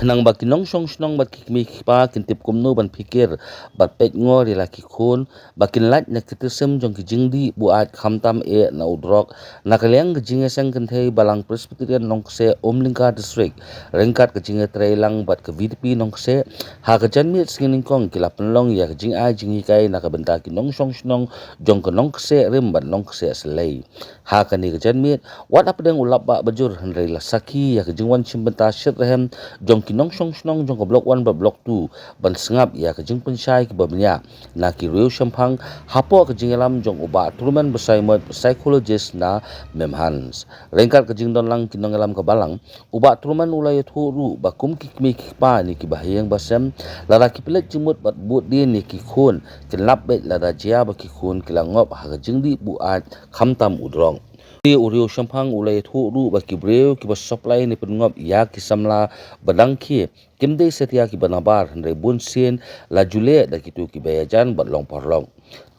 Khanang ba kinong snong ba kikmi pa kintip kumno ban pikir bat pet ngo ri laki khun ba kinlat na kitisem jong kijingdi buat khamtam na udrok na kalyang kijinga sang kanthei balang Presbyterian nongse Omlingka district rengkat kijinga trailang bat ke VDP nongse ha kajanmi singin kong kilapenlong ya kijing ai jingi kai na kabenta kinong snong jong kanong kse rim ban nongse selai ha kani kajanmi wat apdeng ulap ba bajur hendrai lasaki ya kijingwan chimbenta shit rehem jong kinong snong jong blok 1 ba blok 2 ban sengap ya kejing pensyai ke babnya na ki riu shampang hapo kejing alam jong uba truman besaimot psychologist na memhans rengkat kejing don lang kinong alam ke balang uba truman ulai thuru ba kum kikmi pa ni ki bahayang basem lara ki pelet jimut bat but din ni ki khun kelap bet lara jia ba ki khun kilangop ha kejing di buat khamtam udrong Uriu shampang ulai thuru ba kibreu ki ba supply ni pengop ya ki samla badangki kimde setia ki banabar hendrai bunsin la jule da kitu ki bayajan bat long parlong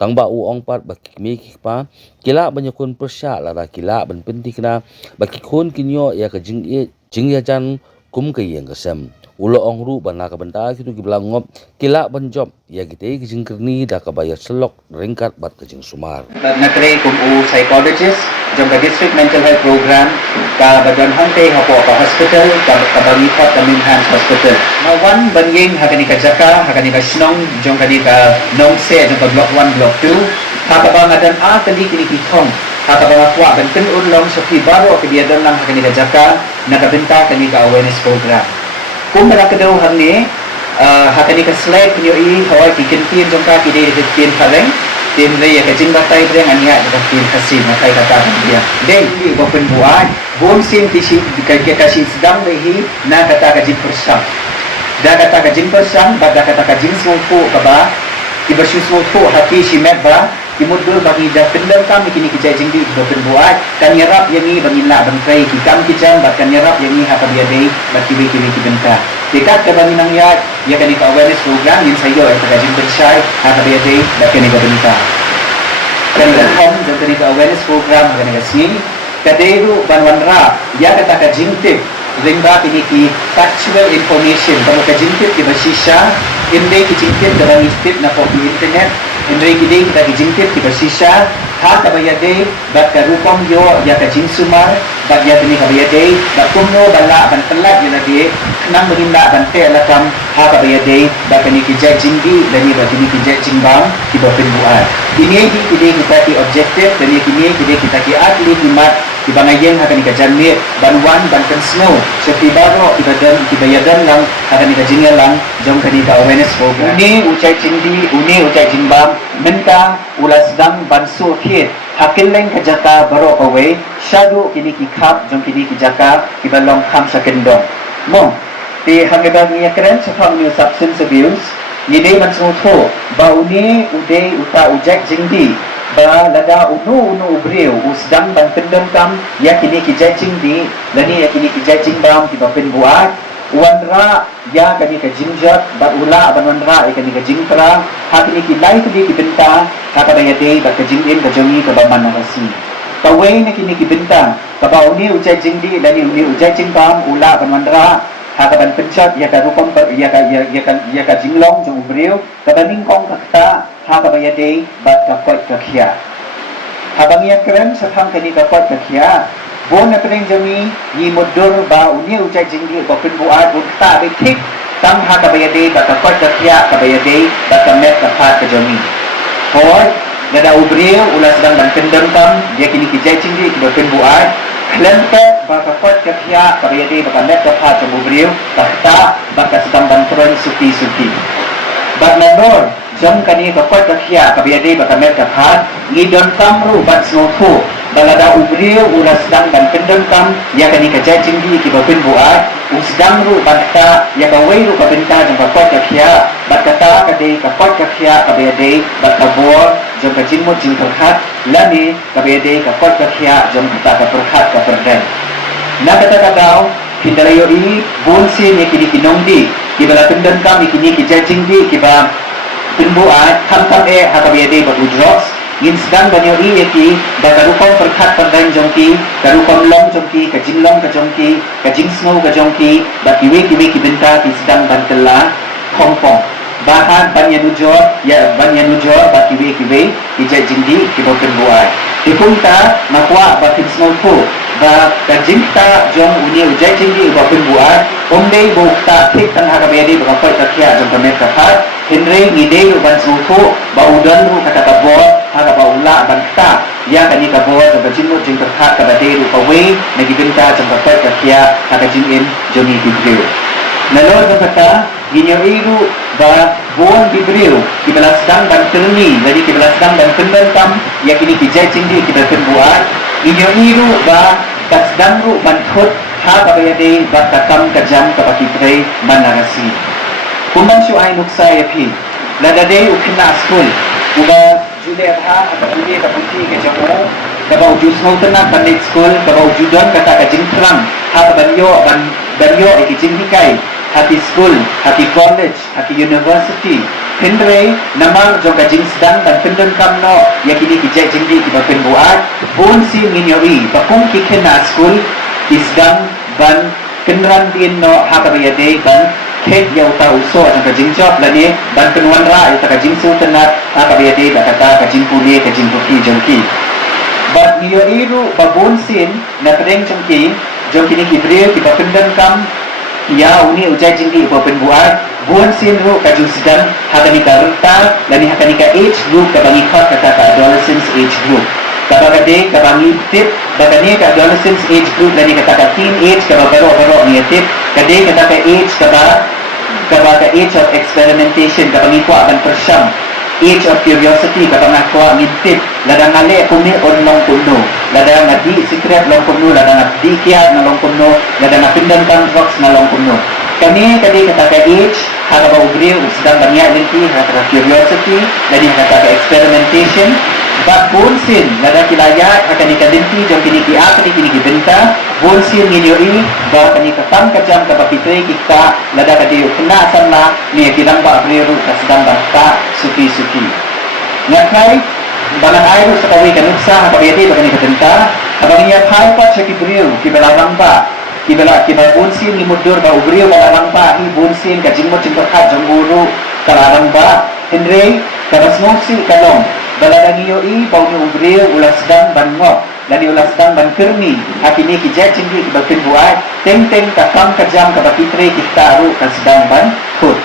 tangba u ongpat ba kimi ki pa kila banyakun persya la kila ban pentikna ba ki khon kinyo ya ka jing jan kum ke yang kesem ulo ongru bana ka benta kitu ki blangop kila ban job ya gite ki jingkerni da ka bayar selok ringkat bat ke jing sumar na kre kum u psychologist jong ka district mental health program ka badan hante hapo ka hospital ka bangita ka Minhans hospital na wan banyeng hakani ka jaka hakani ka snong jong ka di ka nongse jong ka block 1 block 2 ka ba ngadan a kali kini kitong ka ba kwa ban pen ulong sa baro ka biadan lang hakani ka jaka nakabenta kani ka awareness program kung malakadaw hangni hakani ka slide kinyo i hawai kikintin jong ka kide kikin kaleng tim re ya kajing batai breng ania ka tin kasin makai kata dia dei di go pen buat bon sim tisi ka kasih sedang rehi na kata kajing persam da kata kajing persam ba da kata kajing smoko ka ba ki bersu smoko hati si meba kimudur bagi da pendam kami kini kijajing di go pen buat kan yarap yang ni bangila bangkai ki kam kijang ba kan yarap yang ni haka dia dei ba kibi benta dekat ke bani nang ya kan di awareness program yang saya ay kajing bersai haka dia dei ba kini go benta kan hom jang kini awareness program kan ga sini kaderu banwanra ya kata kajing tip ringba ini ki factual information kamu kajing tip ki basisha inde ki jingtip dalam tip na po internet inde ki dei kita ki jingtip ki basisha ha kabayade bat karupam yo ya kajing sumar bat ya tini kabayade bat kumno bala ban telat ya lagi nang beginda ban te alakam ha kabayade bat kini ki jingdi dan ni bat ini ki jingbang ki bapin buat ini ki dei kita ki objective dan ni ki kita ki atli himat di bangayeng akan ikajanmi banwan banten snow seperti baro ibayadan lang akan ikajingan lang jom kani ka awareness program uni ucai cindi uni ucai jimbang menta ulas dang bansu khit hakil leng kajaka baro kawe shadu kini kikap jom kini kijaka kibalong kham sakendong mo ti hangibang niya keren sa new substance abuse yide mansu tho ba uni ude uta ujak jingdi ba lada unu ubreu usdang ban pendem kam ya kini kijajing di lani ya kini kijajing bam ki bapen buat wanra ya kani ka jinjat ba ula ban wanra ya kani ka jingtra ha kini ki lai kini ki benta ha ka ya dei ba ka jingin ka jongi ka ba man nasi kawai na kini ki benta ka ba uni ujai jingdi lani uni ujai jing bam ula ban wanra ha ka ban penchat ya ka rupam ya ka jinglong jong ubreu ka baning kong ka ha kabayade bat kapot kakhya habang ya keren sa tham kani kapot kakhya bon na preng jami ni modur ba uni ujai jinggi ba pin buat ta be thik tang ha kabayade bat kapot kakhya kabayade bat kamet kapat ka jami hoi nada ubreu ulas sedang ban pendam tam dia kini kijai jinggi ba pin buat lempet ba kapot kakhya kabayade ba kamet kapat ka ubreu ta ba ka sedang ban tron suki bat nanor jom kani kapot kakhya kabiade bakamet kaphat ngidon kamru bat snotho balada ubriu ulas dang dan pendem kam ya kani kajajing di ki bapin buat usdang ru batta ya kawai ru kabenta jom kapot kakhya bat kata kade kapot kakhya kabiade bat kabor jom kajimut jing perhat lani kabiade kapot kakhya jom kita ka perhat ka perden na kata kagau kindalayo i bonsi ni kini kinongdi ki bala pendem kam kini kajajing di ki ba pinbuat khamtam hakabiade bagudros ngin sedang banyo i yaki bakarupang perkhat pandang jongki karupang long jongki ka jinglong ka jongki ka jingsno ka jongki ba kiwe ki benta ki sedang bantela Hongkong bahan banyan ujor ba kiwe ki jai jingdi ki boken buai dipunta makwa ba kinsno ko ba ka jingta jong uni ujai jingdi boken buai omdei bokta tik tan haga bayadi ba kai ta kya jong pamet ka phat henry ngide ban suko ba udan ru kata ka bo haga ba ula banta ya kani ka bo jong jinno jing ka phat ka bade ru ka we na gibenta jong ka kai ka kya haga jingin jongi bibreu nalor jong kata ginyo ba buon bibreu kibalasdang dan terni jadi kibalasdang dan kendam yakini kijai cingdi kibaken buat ginyo ba kasdang ru banthut ha kabayade ba takam kajam kapakitre manarasi kumban syu ai nuksa yapi ladade ukina school uba jude ha kapuli kaputi ke jamu kabau jusno tena pandit school kabau judan kata kajing terang ha banyo ikijing hikai hati school, hati college, hati university. Hendre namang jongka jing sedang dan pendon kamno yakini kijai jingdi kibapen buat bon si minyori bakung kikena school kisdang ban kenran din no hakabayade ban kek yau ta uso jongka jing job lani ban penwan ra ita ka jing sultanat hakabayade bakata ka jing pune ka jing puki jongki bat minyori ru babon sin na pedeng jongki ni kibre kibapendon kam ya uni ujai jingdi ibapen buat buon sin ru kaju sedang hakani ka renta lani hakani ka age group kabangi khot kata ka adolescence age group kabagade kabangi tip bagani ka adolescence age group lani kata ka teen age kababaro ni tip kade kata ka age kabaga age of experimentation kabangi ko akan persyam age of curiosity kabang ako ngintip ladang ale kumi onlong kuno ladang di secret long kuno ladang di kiat na long kuno ladang pindan kan box na long kuno kami tadi kata ka age haba ba ubri sedang banyak linti kata curiosity dan kata ka experimentation ba bonsin ladang kilayat akan dikalinti jom kini ki akan kini benta bonsin ngiyoi ba kani katang kajam ka papitre kita ladang kadi kena sanna ni kidang ba abreru sedang banta suki ngakai balang air sa kawi kanuksa hapabiyati bagani katenta abang niya halpat sa kibriyo kibalarang pa kibabunsin ni mudur ba ubriyo balarang pa hi bunsin kajimot cimperhat janguru kalarang ba henry kabasmosi kalong baladang iyo bau ni ubriyo ulasdang banngok lani ulasdang bankermi hakini kijay cinggi kibakin buat teng kakam kajam kabakitre kitaru kasdang ban khut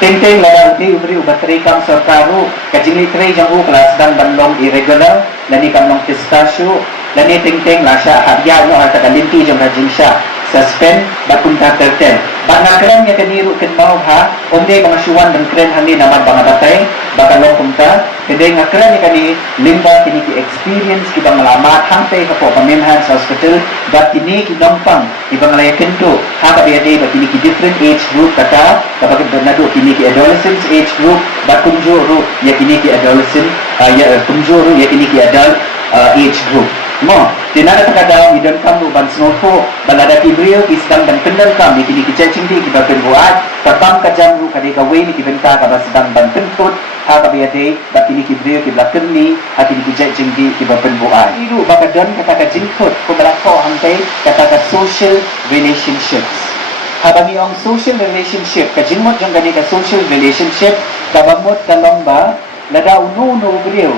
teng ladang di ubri ubatri kam sortaru kajingli tre jangu kelas dan bandong irregular lani kamnong pistachio lani teng lasha hadya no harta kalinti jam rajin sha suspend bakunta terten bana keren nya keniru kenmau ha onde mga syuan dan keren handi naman banga batay bakalong kumta kede nga keren kani limba kini ki experience ki bangalamat hangte ka po paminhan sa hospital bat kini ki dompang ibang laya kento ha kabiyade bat kini ki different age group kata kapag nado kini ki adolescent age group bat kunjuru ya kini ki adolescent kunjuru ya kini ki adult age group mo tinada takadaw idan kamu ban snofo balada kibriyo isdang dan pendal kami kini kicacing di kibapen buat tatang kajamru kadika way ni kibenta kabasdang ban pentut ha kabiyade bat kini kibriyo kiblaken ni ha kini kicacing di kibapen buat iru bakadan kata kajingkot kubalako hangtay kata ka social relationships habang iyong social relationship kajingmot yung gani ka social relationship kabamot kalong ba lada uno griyo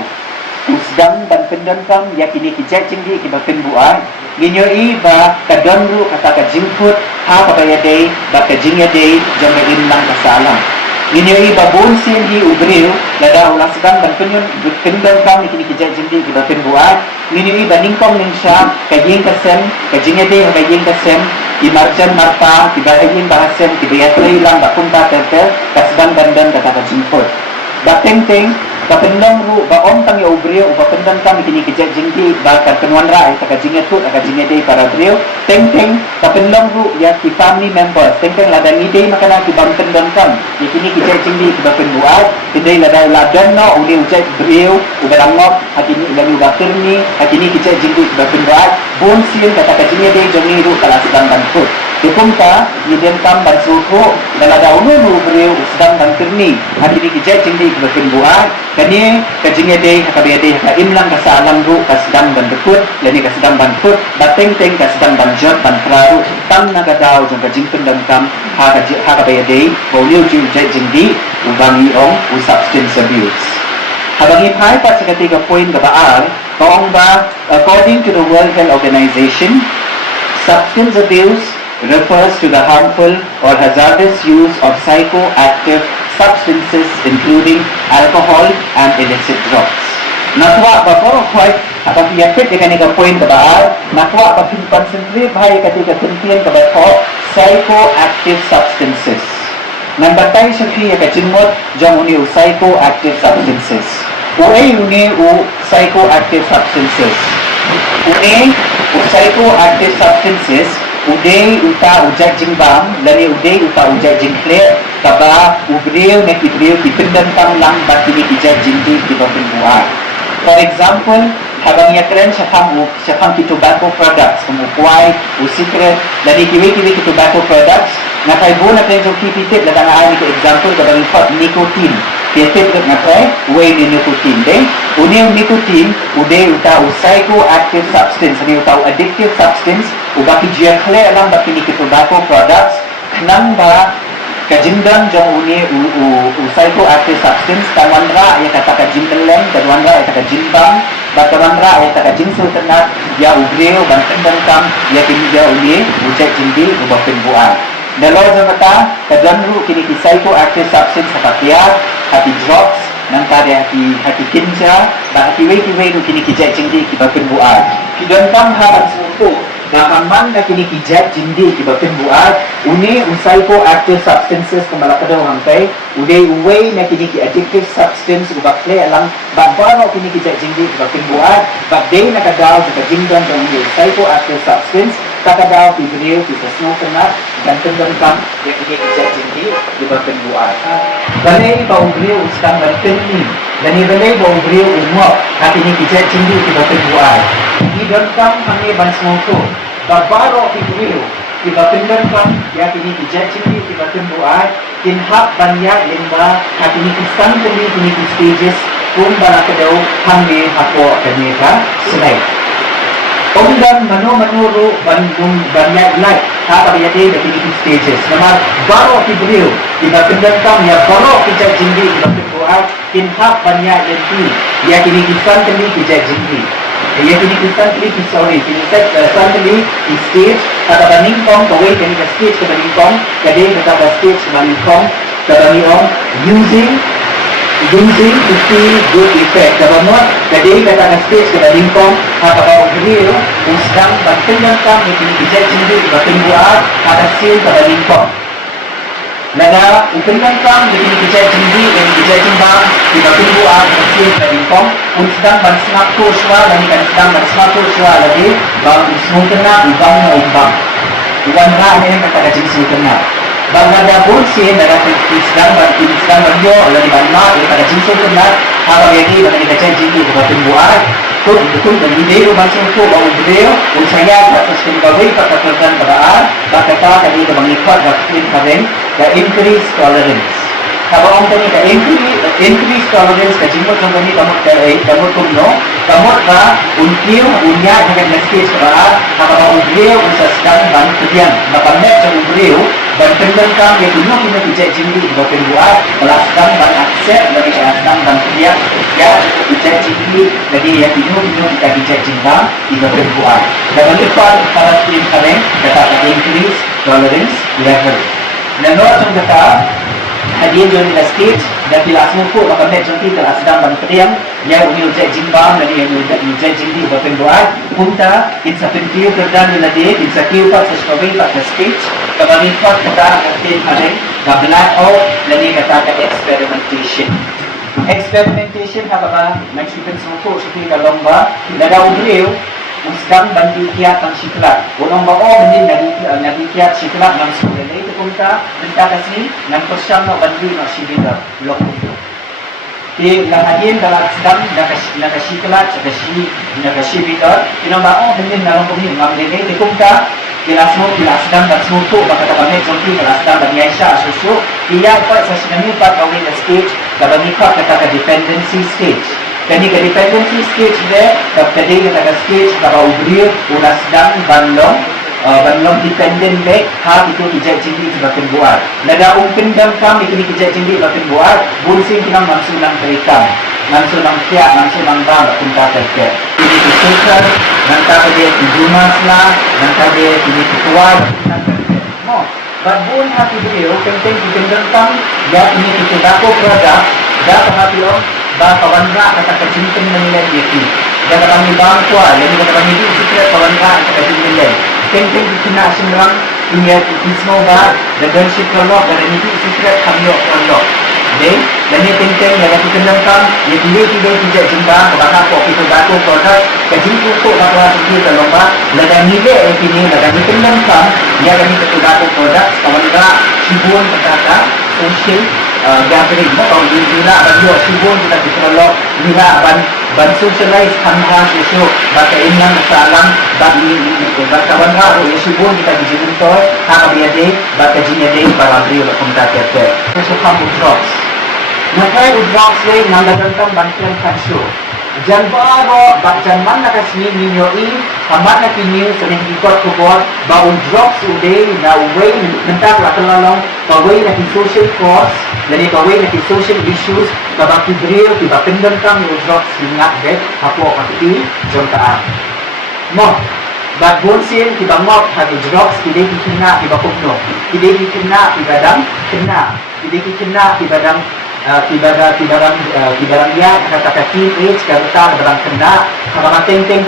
usdang dan pendon kam yakini kijat cingdi kibapen buat ginyoi ba kadonru kata kajingkut ha kabayade ba kajingade jome inlang kasalam ginyoi ba bonsin hi ubriu lada ulasdang dan pendon kam yakini kijat cingdi kibapen buat ginyoi ba ningkom ningsha kajing kasem kajingade kajing kasem imarjan marta kibahayin bahasem kibayatri lang bakunta tete kasdang dandan kata kajingkut ba teng kapendang ru ba om tang ya ubrio ba pendang kami kini kijak jingdi ba kanwan ra ay takajinga tu takajinga day para brio teng kapendang ru ya ki family members teng ladan ide makana ki bang pendang kam ya kini kijak jingdi ba penduat tidai ladan ladan no uli ujak brio ubarangok hakini lalu bakirni hakini kijak jingdi ba penduat bon sien kata kajinga day jongi ru kala sedang bantu Hukumta, yudem kam ban suku, dalada unu beriu sedang dan kerni. Hari ini kijai cingdi kebakin buat, kani kajingnya deh, kabaya deh, ka imlang ka salam ru, ka sedang ban dekut, lani ka sedang ban put, bateng teng ka sedang ban jot, ban peraru, tam nagadau jong kajing pendam kam, ha kabaya deh, bauliu kijai cingdi, ubangi ong, substance abuse. Habangi pai pat seketika poin kebaal, kaong ba, according to the World Health Organization, substance abuse refers to the harmful or hazardous use of psychoactive substances including alcohol and illicit drugs. Nakwa bako hoy atau yapit dengan ika poin kebaal, nakwa bakin concentrate bahaya ketika kentian kebako psychoactive substances. Nambatay siya fiya kajimot jong uni psychoactive substances. Uni psychoactive substances. Uni psychoactive substances uday uta ujat jingbang lani uday uta ujat jingkle kaba ubriu nek ibriu dipendam tang lang batini ijat jingdi di bawah. For example, habang yakren syafang ki tobacco products kumukuai usikre lani kiwi tobacco products nakai bo na kren jong kipitit ladang ani ko example kabang ifat nicotine kipitit nakai way ni nicotine deh unia nicotine uday uta psychoactive substance ni uta addictive substance ubaki jia kle alam baki ni tobacco products nang ba kajindang jong uni psychoactive substance tawanra ya kata kajindeleng tawanra ya kata jimbang batawanra ya kata jinsul tenat ya ugreo bantendang kam ya kini dia uni ujak jindi ubakin buan dalam zamata kadanru kini ki psychoactive substance hapatia hati drugs nang tadi hati kinja ba hati wei kini kijak jindi kibakin buan kidan kam haban semua Nahaman na kini kijat jindi kibakin buat uni psychoactive substances kembala kedau hampai uday uway na kini ki addictive substance ubakle alang bagbaro kini kijat jindi kibakin buat bagday na kadaw sa kajingdan ng uni psychoactive substance kakadaw tibriyo kisasno kenat dan tendangkam ya kini kijat jindi kibakin buat balay ba ubriyo uskang baltenni balay ba ubriyo umok hati ni kijat jindi kibakin buat idangkam kami bansmoto babaro tibriyo Ibapindangkam ya kini kijat cindi ibapinduat tinhak banyak limba kini kisang kini stages kung bala kadaw hangli hapo kanita sunay. Ongdan mano-manuro bandung banyak light kakabiyate da kini stages naman baro tibriyo ibapindangkam ya baro kijat cindi ibapinduat tinhak banyak limpi ya kini kisang kini kijat cindi ya kini kisang kini stage kata baningkong kawai kini ka stage ka baningkong kade kata ka stage ka baningkong kabaningkong using to see good effect kabanot kade kata ka stage ka baningkong kapag ogriyo usdang bagtingan ka may kinikijay cindi batingbuat kata sil ka baningkong naga upingan ka may kinikijay cindi kinikijay cimbang batingbuat kata sil ka baningkong usdang bansnak ko siya lagi kan sedang bansnak ko siya lagi bang usmutan na ubang na ubang uban na ini kata kajing smutan na bang nada bunsin nada isdang bagyo lagi banma ini kata kajing smutan na habang yagi bang kita kajing itu batin buat kung betul dan video masih itu bang video usaya atas kembali kata kerjaan kedaan bakata tadi bang ikut bakti karen the increase tolerance kalau orang tadi increase tolerance ka jimot jong ni kamot kumno kamot ka untiu unya dengan message ka kalau untiu usas sedang ban kedian bapamet jong untiu ban tendang kam ya kuno kini kijak jindi bapen buat melaskan ban accept lagi sedang ban kedian ya kijak jindi lagi ya kuno kita kijak jimbang di bapen buat dan lepas para tim karen kata increase tolerance level dan orang kata hadiah jual di stage dan bila semua pun akan naik jonti telah sedang ban kediang ya uni ujak jimbang dan yang ujak jindi bapen buat punta insapintiu kerdan di nadi insapintiu pak sesuai pak stage kabagi pak kata akhir hari kablat out lagi kata experimentation apa maksudnya semua pun seperti kalau nada ubriu usdang bandi kiat ang siklat unang bao hindi nagikiat siklat ng sura na ito punta benta kasi ng persyang na bandi ng sibida lokundo di lahadin dalam sedang nakasiklat nakasibida unang bao hindi nalang kumi mamlini ito punta kelas mo kelas dan suatu baka tabangi jompi kelas dan bagi Aisyah susu iya pa sa sinami pa kawin na stage kabagi ka kata dependency stage kani ka dependency stage de kapkadi ka stage kaba ubrir ulas dan banlong dependent be ha itu kijak jindi sebatin buat nagaung kendam kam itu kijak jindi sebatin buat bulsing kinang mansulang kerikam mansulang kia mansulang bang punta terke ini kusukar nanta dia tujumas lah nanta dia ini kuat no babun hati beliau penting dipendam kam ya ini kita dako produk dah hati om ba kawan ra kata kejimpen menilai yaki dah kami bang kuat jadi kata kami itu secret kawan ra kata kejimpen penting kena semua punya ismo ba dengan si prolog dan ini secret kami prolog deh dan ini penting yang kita kenalkan ya pilih tidak jumpa bahkan kok itu batu produk kejimpu kok bahwa itu lomba laga nilai ini laga dikenalkan ya kami itu batu produk kawan ra hibun kata social gathering atau bila bagi hibun kita diprolog bila ban socialize hamha susu baka inang salam bagi kawan ra hibun kita dijinin toy ha biade baka jinade balabri lakum takete so kamu drops nakai udrops le nandagantang bantian kansyo janbaro bak janman nakasmi ninyoi hamat nakini saning ikot kubor ba udrops ude na way mentak lakalalong paway na social cause dari paway na social issues kabak tibril tiba pendentang udrops ingat bet hapo pati jontaan mo bak bonsin tiba ngop hati drops kide kina tiba kupno kide kina tiba dam kena kide kina tiba dam tibarang dia kata teenage kata barang kena kalau teng-teng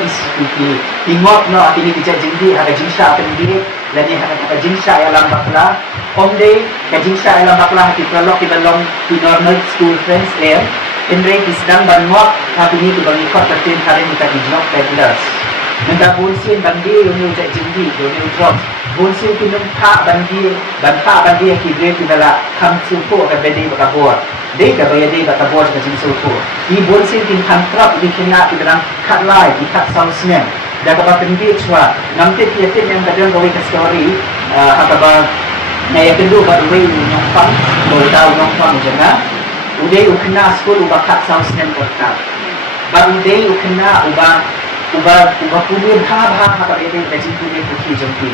tingot no atini dijak jindi ada jinsha pendiri dan dia kata jinsha ya lambaklah omde ka jinsha ya lambaklah hati kalau kita long di normal school friends there indre isdang banwak atini tibangi kot tertin hari kita dijok peddlers nanda bunsin bandi unu jak jindi unu drops bunsin pinum pa bandi kidre kidala kam supo ka bedi bakabor dei ka baya dei bakabor ka jinsu supo I bunsin tin kantrap di kina kidang kat lai di kat salesman da ka pendi chwa namte tiatin yang kadang gawe ka story hataba na ya kendu ba way nyong pang bo daw nyong pang jana ude ukna school uba kat salesman porta ba ude ukna uba kubur ha kabete dajin punya kuki jompi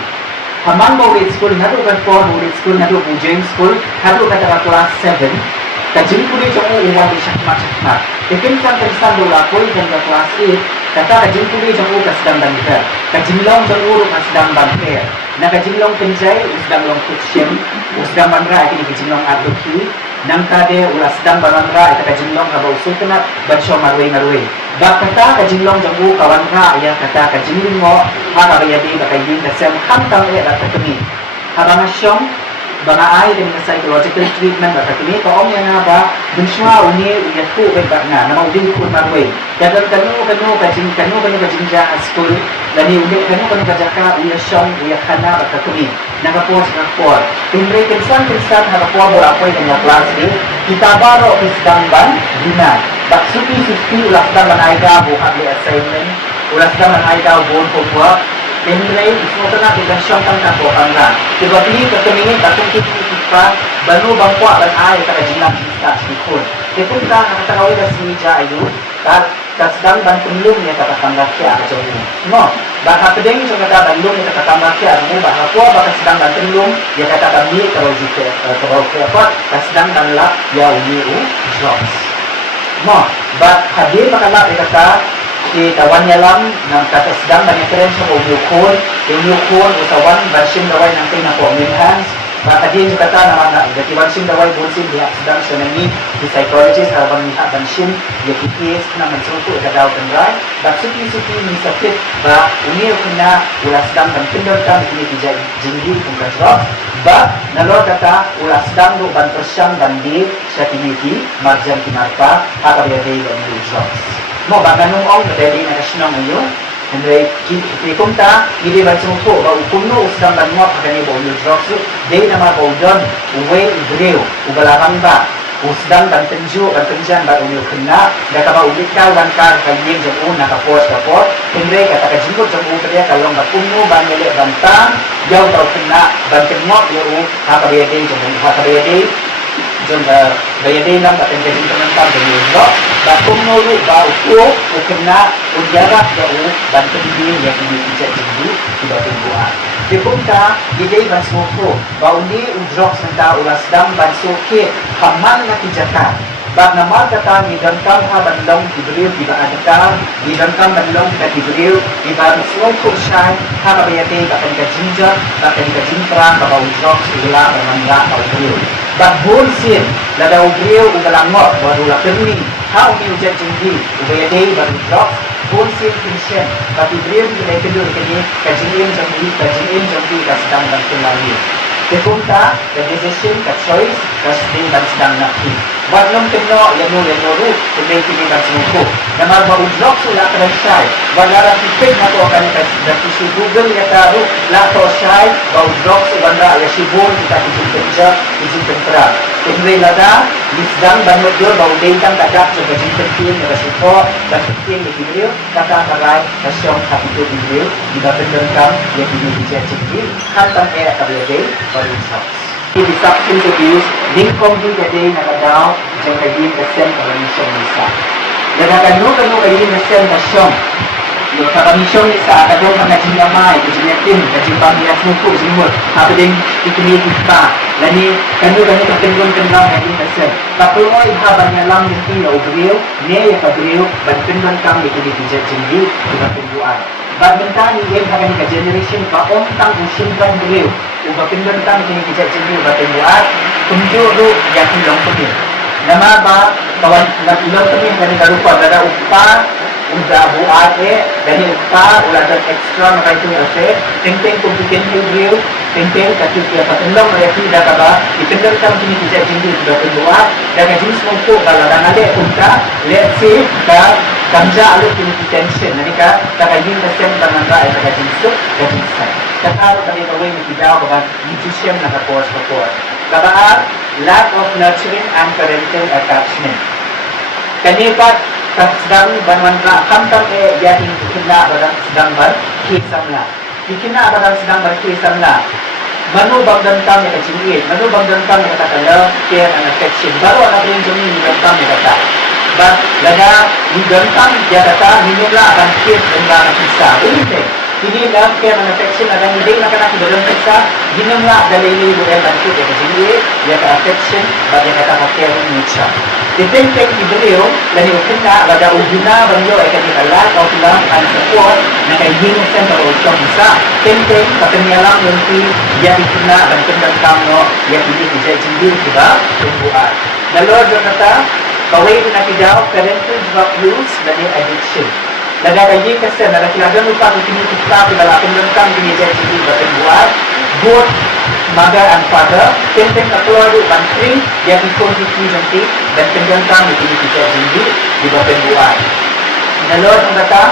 hamang bo school hadu kan for bo school hadu bujeng school hadu kata kelas 7 kajin punya jomo uang di syakmat ikin kan tersan bola koi dan kelas 8 kata kajin punya jomo kasdang dan kita kajin long jomo kasdang bangke na kajin long penjai usdang long kitchen usdang manra ini kajin long aduki nang kade ulas dang barandra ita kajinlong ka bausul kana bansyo marwe ba kata kajinlong jamu kawan ra ya kata kajinling mo ha ka bayadi ba kaying kasem kantang e la katumi habang asyong banga ay din psychological treatment ba katumi ko om nga ba bunswa uni uyatu be ba nga na maudin ko marwe kadang kanu kajing ja school lani uni kanu kajaka uyasyong uyakana ba katumi nakapos timbre kinsan harapuan bola apoy dengan kelas ni kita baro isdang ban dina bak suki ulas dan manaiga buhat di assignment ulas dan manaiga bon popua timbre semua kena kita syangkan kapo angga tiba-tiba ketemini batung kita baru bangkwa ban ai kata jinak kita sikun itu kita kata kawai dah semija ayu kasdang ban penlum ya kata tambah kia jomu no bahasa pedeng so kata bandung ya kata tambah kia mu bahasa tua bahasa sedang ban penlum ya kata kami kalau jika kalau apa kasdang dan lap ya uni drops no bah hadir makala kata si tawan yalam nang kata sedang dan keren so yukun usawan version dawai nanti na po enhance maka dia juga kata nama jadi bansin dawai bunsin dia sedang senangi di psychologist harapan lihat bansin dia kikis kena mencukup ada dan right dan suki ni sakit ba uni kena ulas sedang dan kendorkan ini tidak jinggi bukan drop ba nalor kata ulas sedang do ban persyang dan di sakimiti marjan kinarpa apa dia dari dan drop mo ba kanung ong dari national ngayon Andre kumta ili bansuko ba ukuno usdang banwa pagani bo yung drops day na mga bawdon uwe ibreo ubalakang ba Usdang ban tenju ban tenjan ban umi kena da ka ba umi ka wan ka yeng jong u na ka pos hindre kata ka jingkut jong u dia kalau ba kunu ban mele ban tang jauh tau kena ban kenyok ya u ha ka be de jong ha ka be de jong ba de nam ka tenja jing teman tam jong u ba kunu lu ba u kena jarak ya u ban tenji ya di pijat jingdu di ba buat Dipunta gigay ban sumoko bauni udrok senta ulas dam ban soke haman na kijaka bag na magkata ni dangkang ha bandong tibriw di ba adata di dangkang bandong ka tibriw di ba musway ko siyay ha kabayate kapan ka jinja kapan ka jintra baka udrok sila banangla ka ubriw bag hulsin lada ubriw ugalangot wadula kerni ha umi ujan jingdi ubayate bag udrok wholesale Christian, tapi beliau tidak kedua kini kajian jambi sedang bantu lagi. Kepunta, the decision, the choice, kasih dan sedang nakti. Batlong keno yang ru, kini kini dan semua. Nama baru blog sulah keren syai. Bandara pikir atau akan dan isu Google ya tahu lah to syai baru blog subanda ya sibun kita izin kerja, izin terang. Kemudian lada, disdang dan modul baru dengkang kadang coba izin terpilih ya support dan terpilih di video kata karai kasyong kapitul video di bawah dengkang yang ini dijadikan hantam kabiade baru shots. Ini bisa introduce lingkong di jadi nakadaw jang kagin kasen kamisyon nisa. Nagagano kagin kasen kasyong. Yung kamisyon nisa kadong mga jinamay, kajinatin, kajibang yasmuko, sinimot, habading ikinigit pa. Lani kanu kagin kagin kasen. Kapuloy habang niya lang yung tila ubriyo, niya kabriyo, bagpindan kang ikinigit jindi, ibapinduan. Badminton ni game hagan ka generation pa tang usin kan beliau uba pindan tang kini kijak jendi uba pinduat kunjuru yang ilong putih nama ba kawan nak ilong putih dari karupa ada uppa uda buat dari uppa ulah extra maka itu ase teng kumpukin beliau teng katu dia patendong ya tidak kaba dipindan tang kini kijak jendi uba pinduat dan jenis mampu kalau dan ada unta let's see ka Kamja alu kini tension, nanti ka kakajin kasen tananda ay kakajin suk, kakajin sa. Kakalo kami kawin ikidaw kaban nutrition na kapos. Kabaan, lack of nurturing and parental attachment. Kanipat sedang banwan ka kamtam yating kina badang sedang bar kisam la. Kina badang sedang bar kisam la. Manu bangdan kam ya kacingin, manu bangdan kam ya katakala, care and affection. Baru anak rin jumi bangdan kam ya kata. But lada digantang dia kata minumlah akan kit dengan kisah. Ini love care and affection akan hindi na kana kibalang kisah. Minumlah dari ini bukan bantu dia kejili dia ke affection bagi kata care mucha. Dipendek di beliau lani ukena lada ujuna beliau akan dikalah kau bilang and support na kay hinesen para usang bisa. Tenteng kapenyalang nanti dia dikena dan kendang kamo dia pilih dijadi diba tumbuhan. Nalor kata Kawin na kidaw, parental drug use, dan addiction. Nagagayin kasi na nakilagan mo pa kung kinikita, pinalapin lang kang kinijay-sili batin buwan, both mother and father, tenteng katulado bantring, yan ikon dikizanti, dan tenggang kang kinikijay-sili di batin buwan. Nalor ang kata,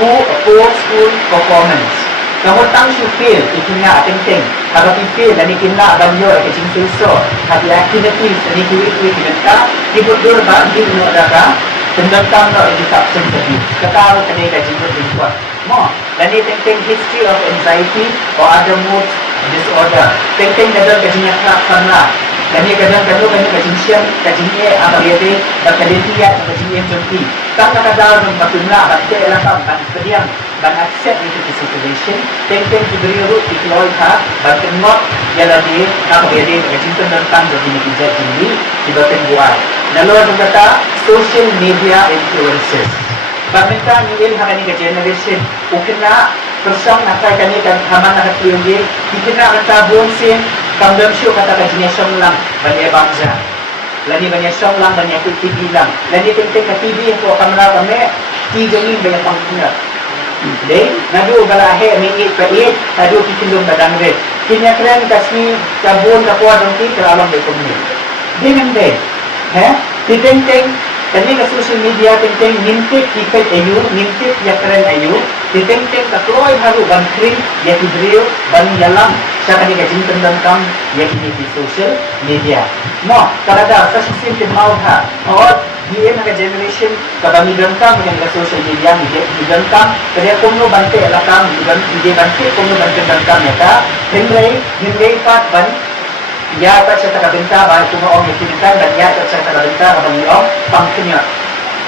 poor school performance. Kamutang siya feel, ikinya tenteng. Habang i-feel, nanikina banyo, ikicing pilso. Habi activities, nanikiwit-wit, kinanta, ibudur ba, hindi mo ka, tendang no, hindi substance abuse. Kataro ka nila, jingod din ko. Mo, naniteng history of anxiety or other mood disorder. Teng-teng na doon, kajinya klaksan na. Kani kadang kajing siyang, kajingye, amagete, bagkalitiya, kajingye junti. Kang nakadaro ng matuna, bakte elakam, ban accept into the situation, teng-teng kibiriru, deploy ha, bantengot, yaladi, amagete, kajington ng tanggo, dinipijat jindi, sibatin buwan. Nalor ng kata, social media influences. Bakmenta niil hakani ka generation, ukina, persang nakay kanikan, haman nakatiyongin, ikina ang tabon sin, Kamdam siyo kata kajinyasyon lang, banya bangsa. Lani banyasyong lang, banya TV lang. Lani ting-ting ka TV ko kamera kami, tiganin banya pangkunat. Then, nadu balahe, may ipait, nadu kikilong badangre. Kinyaklan kasmi, kabun kapwa dong ti, kalalang may kumni. Then, ting-ting, kani ka social media, ting-ting, nintik, ikay ayu, nintik, yakran ayu, Titeng-teng ka kloy haru ban kring ya ki drill ban yalam siya kani ka jing tendang kam ya ki di social media. Mo kada sa sisim tin mau ha. Or dia na generation ka bani kam dengan ka social media ni kam kada kono bante ala kam di bante kono bante kam ya ka himrei pat ban ya ta siya ta benta ba kuno ong itinkan dan ya ta siya ta benta ba ni ong pangkinya.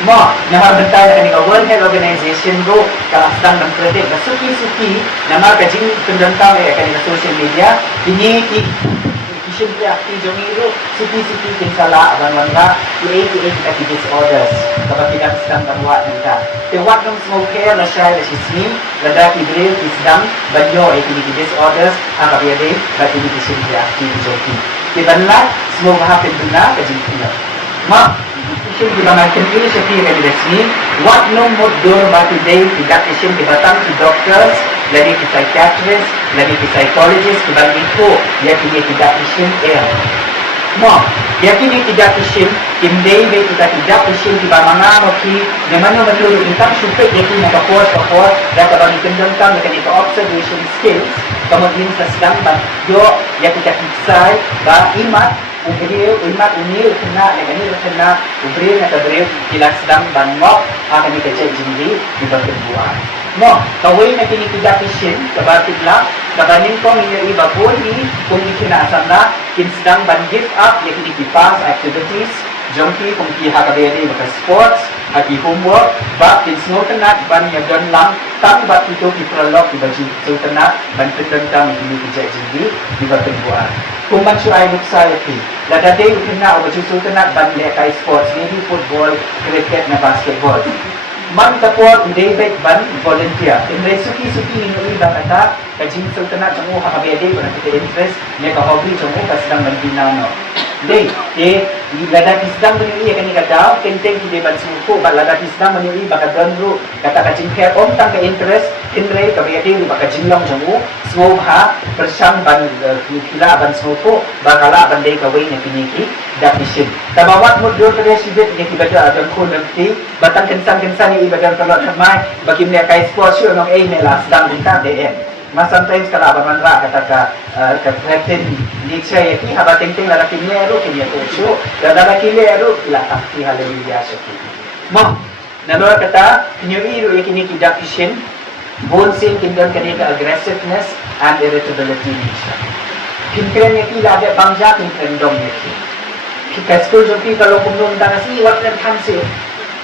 Mo, namar bentay na kanina World Health Organization go kalastan ng credit na suki-suki namar kajing pendentang kanina social media ini siyempre akti jomiro suki-suki kinsala abang mga i-88 at disorders kapag pinagstang banwa nita tewak ng smoke hair na siya na sismin lada kidril isdang banyo ay disorders ang kapiyade at hindi siyempre akti joki ibanla smoke hapin doon na kajing pina ma isyong dibangakin ini siya kaya resmi what no modur ba today tidak isyong dibatang to doctors lagi ke psychiatrist lagi ke psychologist kebanding ko yakini tidak isyong mo yakini tidak isyong kimday bay kita tidak isyong diba mga maki naman yung matulog intang supay yakini nakapos data bang ikendang kam yakini ka observation skills kemudian sa sedang yo yakita kiksay ba imat Ubrio, imat unil kena, negani kena, ubrio na tabril kilas dang banmok, akan dikacay jindi di bagian buah. Mo, kaway na kinikidakisin, kabatik lang, kabanin ko minyo iba po ni, kung ikinasam na, kinsdang ban give up, yakin ikipas activities, jongki kung kihakabili maka sports, at homework, ba kinsno tenat, ban yagan lang, tang bat ito kipralog, di baju so tenat, ban petentang ikinikijay jindi di bagian buah. Kung man siya ay society, ladaday ukina o baju na banle kay sports, maybe football, cricket na basketball. Man tapor David ban volunteer. Imre suki-suki nino iba kata kajing sultanat jamo kakabiyade ko na kita interest ne ka hobby jamo kasdang bandinano. Day, lada kisdang menuri akan kata kenteng kita ban sumuko, lada kisdang menuri baka donru kata kajing care om tang ka interest Imre kabiyade baka jinglong jamo smoke ha persang ban kila ban sumuko bakala bandai kaway na piniki dapisin. Tabawat mudur president ni kibada adang ko nanti batang kensan-kensan ni ibadan talot kamay bagi mereka kay sports yun ang ay nila sedang minta DM. Mas sometimes kalau abang manra kata ka threaten nature yaki haba ting-ting lalaki niya kinya to dan lalaki niya la akti haleluya syukur. Mo nalora kata kinyo iro yakini dapisin bonsin kindon kanika aggressiveness and irritability nature. Kinkren yaki lada bangja kinkren dom yaki. Kita school joki kalau kumdong tanasi wat dan kansi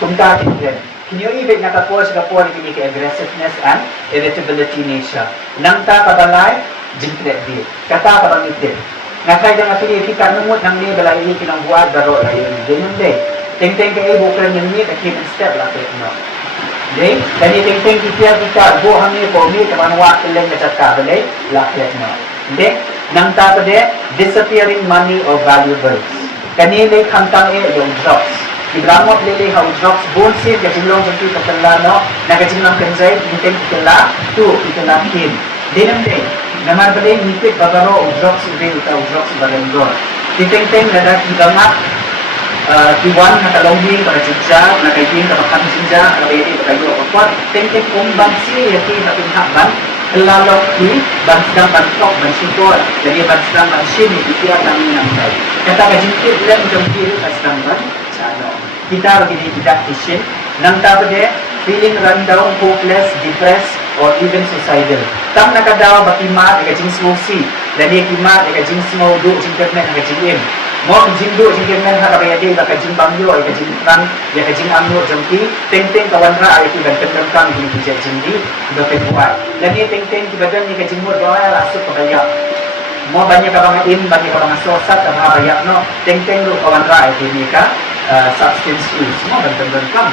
kumda kinkren. Kinyo ibig nakapos kini ke aggressiveness and irritability nature. Nang ta kabalay jinkret di. Kata kabangitin. Nakay dan akili kita numut nang ni balay ini kinang buat daro lain. Ganyan de. Teng-teng ke ibu kren ni keep step lah no. De, dan teng-teng kita go hamni ko mi kaman wa kelen ngacaka balay laket no. De, nang ta pade disappearing money or valuables. Kanilay kantang yung drops. Iblamot lili how drops bonsin kajinglong jengki katalano nakajinglang kanzay inteng kitala tu kitala kin. Dinam day naman balay nipit babaro o drops rin o drops barengor. Titeng-teng nada kibangat kiwan nakalongin kakajidja nakaibing kapakamusinja nakabayari pakayo kapot teng-teng kumbang si yaki napinhaban kelalok ki bansidang bantok bansyukor jadi bansidang bansin ikiya kami nangay kata kajingkit ilan jengki kasidang ban kita begini tidak isin nang tapade feeling run down, hopeless, depressed or even suicidal. Tam nakadaw bakima kajing smosi lani kima kajing smo do jingkermen kajing im. Mo kajing do jingkermen hakabayade kajing bangyo kajing tang ya kajing amno jengki teng-teng kawanra ay ti banten kang gini kajing bapebuai. Lani teng-teng tibadan ni kajing mo doa rasuk kabaya. Mo banyak kabangain banyak kabangasosat kabayak no teng-teng lo kawanra ay ti ka substance use mo banten kam